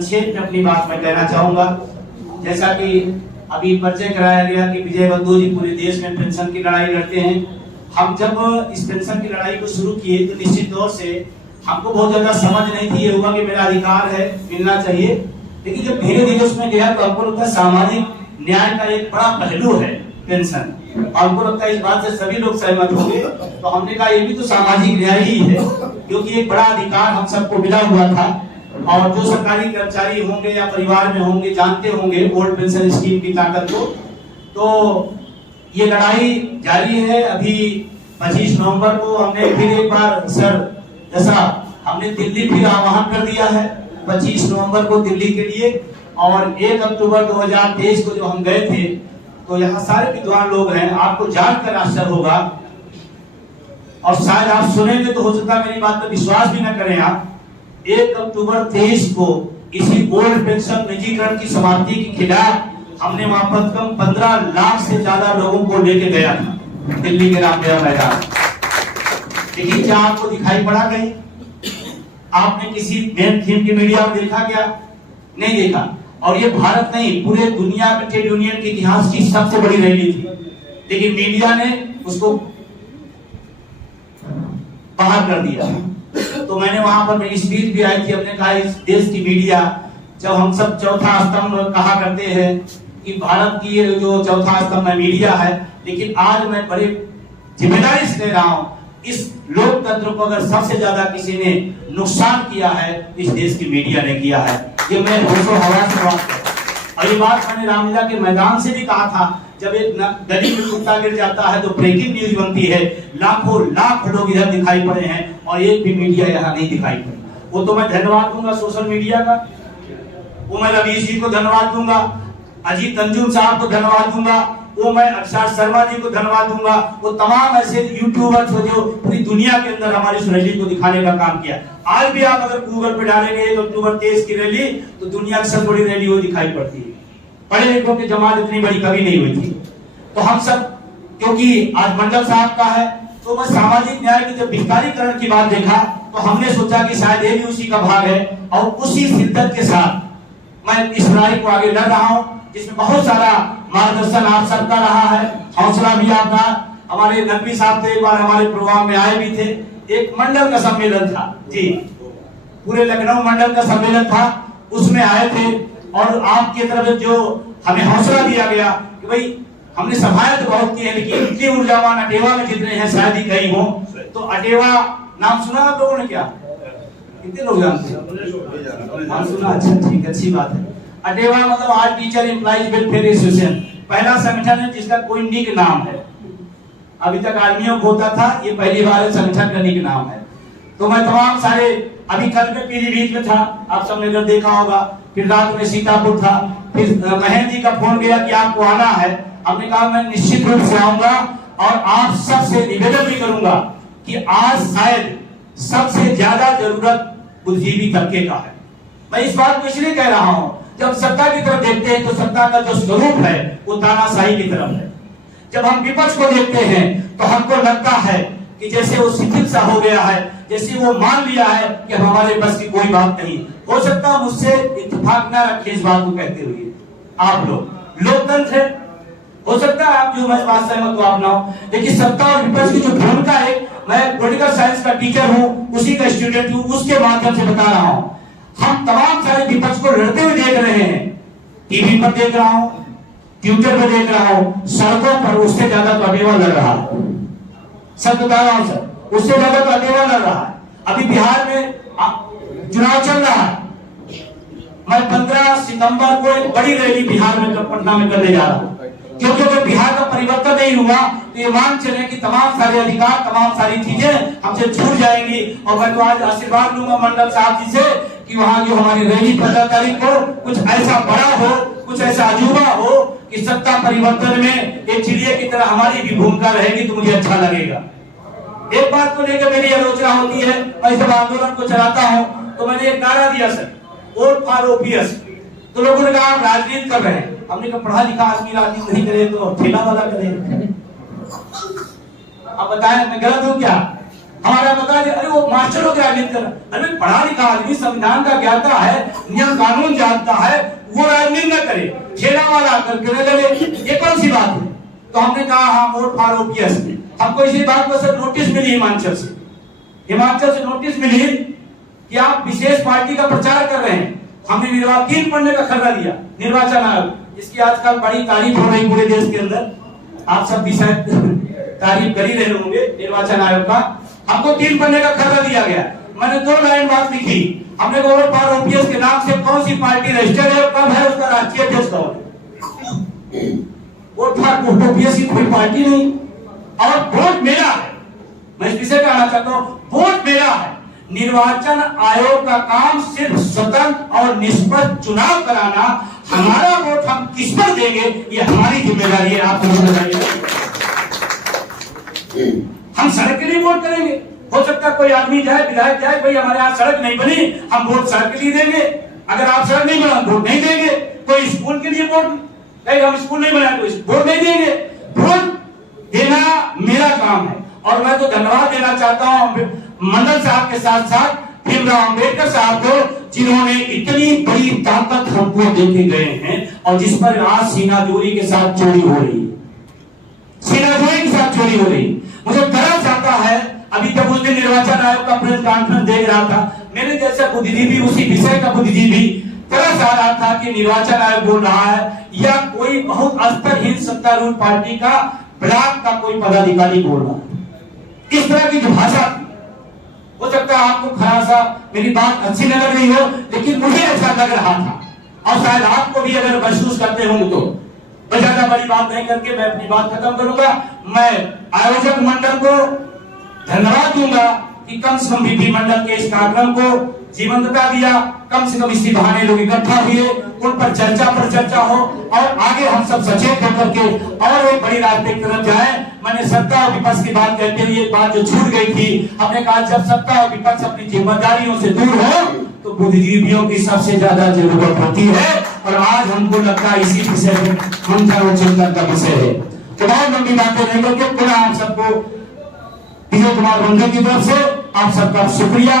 संक्षेप में अपनी बात मैं कहना चाहूंगा। जैसा कि अभी परिचय कराया गया कि विजय बंधु जी पूरे देश में पेंशन की लड़ाई लड़ते हैं। हम जब इस पेंशन की लड़ाई को शुरू किए तो निश्चित तौर से हमको बहुत ज्यादा समझ नहीं थी। ये हुआ कि मेरा अधिकार है, मिलना चाहिए, लेकिन जब धीरे धीरे उसमें गया तो हमको लगता है सामाजिक न्याय का एक बड़ा पहलू है पेंशन। हमको लगता है इस बात से सभी लोग सहमत होंगे। तो हमने कहा ये भी तो सामाजिक न्याय ही है, क्योंकि एक बड़ा अधिकार हम सबको मिला हुआ था। और जो सरकारी कर्मचारी होंगे या परिवार में होंगे जानते होंगे ओल्ड पेंशन स्कीम की ताकत को। तो ये लड़ाई जारी है। अभी 25 नवंबर को हमने फिर एक बार सर जैसा हमने दिल्ली फिर आह्वान कर दिया है 25 नवंबर को दिल्ली के लिए। और 1 अक्टूबर 2023 को जो हम गए थे तो यहाँ सारे विद्वान लोग हैं, आपको जानकर आश्चर्य होगा और शायद आप सुनेंगे तो हो सकता है मेरी बात पर विश्वास भी न करें आप। 1 अक्टूबर 23 को इसी ओल्ड पेंशन निजीकरण की समाप्ति के खिलाफ हमने वहां पर कम 15 लाख से ज्यादा लोगों को लेके गया था दिल्ली के रामलीला मैदान। लेकिन क्या आपको दिखाई पड़ा कहीं? आपने किसी मेन थीम की मीडिया में देखा क्या? नहीं देखा। और ये भारत नहीं, पूरे दुनिया में ट्रेड यूनियन के इतिहास की सबसे बड़ी रैली थी, लेकिन मीडिया ने उसको बाहर कर दिया। तो मैंने वहां पर मेरी स्पीच भी आई थी। हमने कहा इस देश की मीडिया, जब हम सब चौथा स्तंभ कहा करते हैं कि भारत की ये जो चौथा स्तंभ है मीडिया है, लेकिन आज मैं बड़े जिम्मेदारी से कह रहा हूं इस लोकतंत्र को अगर सबसे ज्यादा किसी ने नुकसान किया है इस देश की मीडिया ने किया है। ये मैं होशो हवास से बात कर। और ये बात मैंने रामलीला के मैदान से भी कहा था। जब एक गली में कुत्ता गिर जाता है तो ब्रेकिंग न्यूज बनती है, लाखों लाख लोग इधर दिखाई पड़े हैं और एक भी मीडिया यहाँ नहीं दिखाई पड़े। वो तो मैं धन्यवाद दूंगा सोशल मीडिया का, वो मैं रवीश जी को धन्यवाद दूंगा, अजीत अंजुम साहब को धन्यवाद दूंगा, वो मैं अक्षर शर्मा जी को धन्यवाद दूंगा, वो तमाम ऐसे यूट्यूबर्स जो पूरी दुनिया के अंदर हमारी इस रैली को दिखाने का काम किया। आज भी आप अगर गूगल पे डालेंगे 1 अक्टूबर 23 की रैली तो दुनिया की सबसे बड़ी रैली वो दिखाई पड़ती है। पढ़े लिखों की जमात इतनी बड़ी कभी नहीं हुई थी। तो हम सब, क्योंकि आज मंडल साहब का है, तो मैं सामाजिक न्याय के जब विस्तारीकरण की बात देखा तो हमने सोचा कि शायद ये भी उसी का भाग है। और उसी शिद्दत के साथ मैं इस लड़ाई को आगे लड़ रहा हूँ, जिसमें बहुत सारा मार्गदर्शन आप सबका रहा है, हौसला भी आपका। हमारे नकवी साहब थे, एक बार हमारे प्रोग्राम में आए भी थे। एक मंडल का सम्मेलन था जी, पूरे लखनऊ मंडल का सम्मेलन था, उसमें आए थे। और आपकी तरफ जो हमें हौसला दिया गया कि भाई हमने सभाएं तो बहुत की है, लेकिन इतनी ऊर्जावान अटेवा में जितने हैं शायद ही कहीं हो। तो अटेवा नाम सुना आप लोगों ने? क्या कितने लोग जानते हैं? नाम सुना? अच्छा, ठीक, अच्छी बात है। अटेवा मतलब आज टीचर एम्प्लॉइज वेलफेयर एसोसिएशन, पहला संगठन है जिसका कोई निक नाम है। अभी तक आर्मियों को होता था, ये पहली बार संगठन का निक नाम है। तो मैं तमाम सारे, अभी कल में पीलीभीत में था, आप सबने इधर देखा होगा, फिर रात में सीतापुर था, फिर महेंद्र जी का फोन गया कि आपको आना है। हमने कहा मैं निश्चित रूप से आऊंगा और आप सबसे निवेदन भी करूंगा कि आज शायद सबसे ज्यादा जरूरत बुद्धिजीवी तबके का है। मैं इस बात को इसलिए कह रहा हूं, जब सत्ता की तरफ देखते हैं तो सत्ता का जो स्वरूप है वो तानाशाही की तरफ है। जब हम विपक्ष को देखते हैं तो हमको लगता है कि जैसे वो शिथिल सा हो गया है, जैसे वो मान लिया है कि हमारे बस की कोई बात नहीं। हो सकता मुझसे इत्तेफाक न रखे इस बात को कहते हुए, आप लोग लोकतंत्र है, हो सकता है आप जो मैं बात सहमत हो आप ना हो, लेकिन सत्ता और विपक्ष की जो भूमिका है, मैं पॉलिटिकल साइंस का टीचर हूं, उसी का स्टूडेंट हूं, उसके माध्यम से बता रहा हूं। हम तमाम सारे विपक्ष को लड़ते हुए देख रहे हैं, टीवी पर देख रहा हूं, ट्विटर पर देख रहा हूं, सड़कों पर उससे ज्यादा तो अटेवा लड़ रहा है। सब बता रहा हूं सर, उससे ज्यादा तो अटेवा लड़ रहा है। अभी बिहार में चुनाव चल रहा है। मैं 15 सितंबर को एक बड़ी रैली बिहार में पटना में करने जा रहा हूं, क्योंकि अगर बिहार का परिवर्तन नहीं हुआ तो ये मान चले कि तमाम सारे अधिकार, तमाम सारी चीजें हमसे छूट जाएंगी। और मैं तो आज आशीर्वाद लूंगा मंडल साहब जी से कि वहां जो हमारी रैली 15 तारीख को कुछ ऐसा बड़ा हो, कुछ ऐसा अजूबा हो कि सत्ता परिवर्तन में एक चिड़िया की तरह हमारी भी भूमिका रहेगी, तो मुझे अच्छा लगेगा। एक बात को लेकर मेरी आलोचना होती है, मैं जब आंदोलन को चलाता हूं तो मैंने एक नारा दिया सर, वोट फॉर ओपीएस। तो लोगों ने कहा आप राजनीति कर रहे हैं। हमने कहा पढ़ा लिखा आदमी राजनीति नहीं करे तो ठेला वाला करे। अब बताएं मैं गलत हूं क्या? हमारा बता दे, अरे वो मास्टरों की राजनीति कर, अरे पढ़ा लिखा आदमी संविधान का ज्ञाता है, नियम कानून जानता है, वो राजनीति न करे, ठेला वाला करके लगे, ये कौन सी बात है? तो हमने कहा हाँ वोट फॉर ओपीएस। हमको इसी बात पर सर नोटिस मिली हिमाचल से नोटिस मिली कि आप विशेष पार्टी का प्रचार कर रहे हैं। हमने निर्वाचन पढ़ने का खर्रा दिया निर्वाचन आयोग, इसकी आजकल बड़ी तारीफ हो रही पूरे देश के अंदर, आप सब भी शायद तारीफ कर ही रहे होंगे निर्वाचन आयोग का। हमको 3 पन्ने का खर्रा दिया गया, मैंने 2 लाइन बात लिखी, हमने वोट फॉर ओपीएस के नाम से कौन सी पार्टी रजिस्टर्ड है, कब है उसका राष्ट्रीय अध्यक्ष कौन है? वोट फॉर ओपीएस की कोई पार्टी नहीं, और वोट मेरा है। मैं इस विषय कहना चाहता हूं, वोट मेरा है। निर्वाचन आयोग का काम सिर्फ स्वतंत्र और निष्पक्ष चुनाव कराना, हमारा वोट हम किस पर देंगे ये हमारी जिम्मेदारी है। आप समझ बताइए, हम सड़क के लिए वोट करेंगे, हो सकता है कोई आदमी जाए, विधायक जाए, भाई हमारे यहाँ सड़क नहीं बनी, हम वोट सड़क के लिए देंगे। अगर आप सड़क नहीं बना वोट नहीं देंगे। कोई स्कूल के लिए वोट, कहीं हम स्कूल नहीं बनाए तो वोट नहीं देंगे। वोट देना मेरा काम है। और मैं तो धन्यवाद देना चाहता हूं मंडल साहब के साथ साथ भीमराव अंबेडकर साहब को, जिन्होंने इतनी बड़ी ताकत हमको देके गए हैं, और जिस पर आज सीनाजोरी के साथ चोरी हो रही है, सीनाजोरी के साथ चोरी हो रही। मुझे तरस आता है, अभी तक उस दिन निर्वाचन आयोग का प्रेस कॉन्फ्रेंस देख रहा था, मेरे जैसा बुद्धिजीवी, उसी विषय का बुद्धिजीवी, तरस आ रहा था कि निर्वाचन आयोग बोल रहा है या कोई बहुत स्तरहीन सत्तारूढ़ पार्टी का ब्लॉक का कोई पदाधिकारी बोल रहा है। इस तरह की जो भाषा, हो सकता है आपको खासा मेरी बात अच्छी न लग रही हो, लेकिन मुझे ऐसा लग रहा था, और शायद आपको भी अगर महसूस करते होंगे तो। मैं ज्यादा बड़ी बात नहीं करके मैं अपनी बात खत्म करूंगा। मैं आयोजक मंडल को धन्यवाद दूंगा कि कम से कम बीपी मंडल के इस कार्यक्रम को जीवंतता दिया, कम से कम इसी बहाने लोग इकट्ठा हुए, उन पर चर्चा हो, और आगे हम सब सचेत होकर के और एक बड़ी रास्ते की तरफ जाए। मैंने सत्ता और विपक्ष की बात कहते हुए एक बात जो छूट गई थी, हमने कहा जब सत्ता और विपक्ष अपनी जिम्मेदारियों से दूर हो तो बुद्धिजीवियों की सबसे ज्यादा जरूरत होती है, और आज हमको लगता है इसी विषय में मंथन चिंतन का विषय है। तो बहुत लंबी बातें नहीं करके पुनः आप सबको विजय कुमार बंधु की तरफ से आप सबका शुक्रिया।